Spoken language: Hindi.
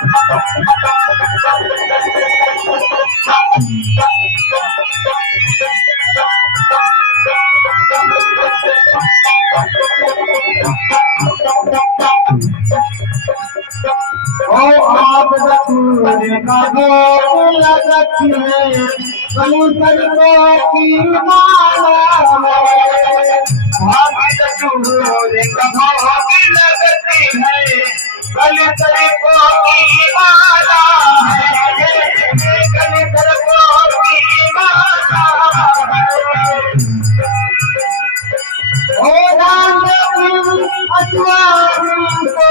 आप रसूल का भोग लगती है कबूतर की माला है। आप रसूल का भोग लगती है कबूतर की माला है। कबूतर की माला ओ राम अजवानी को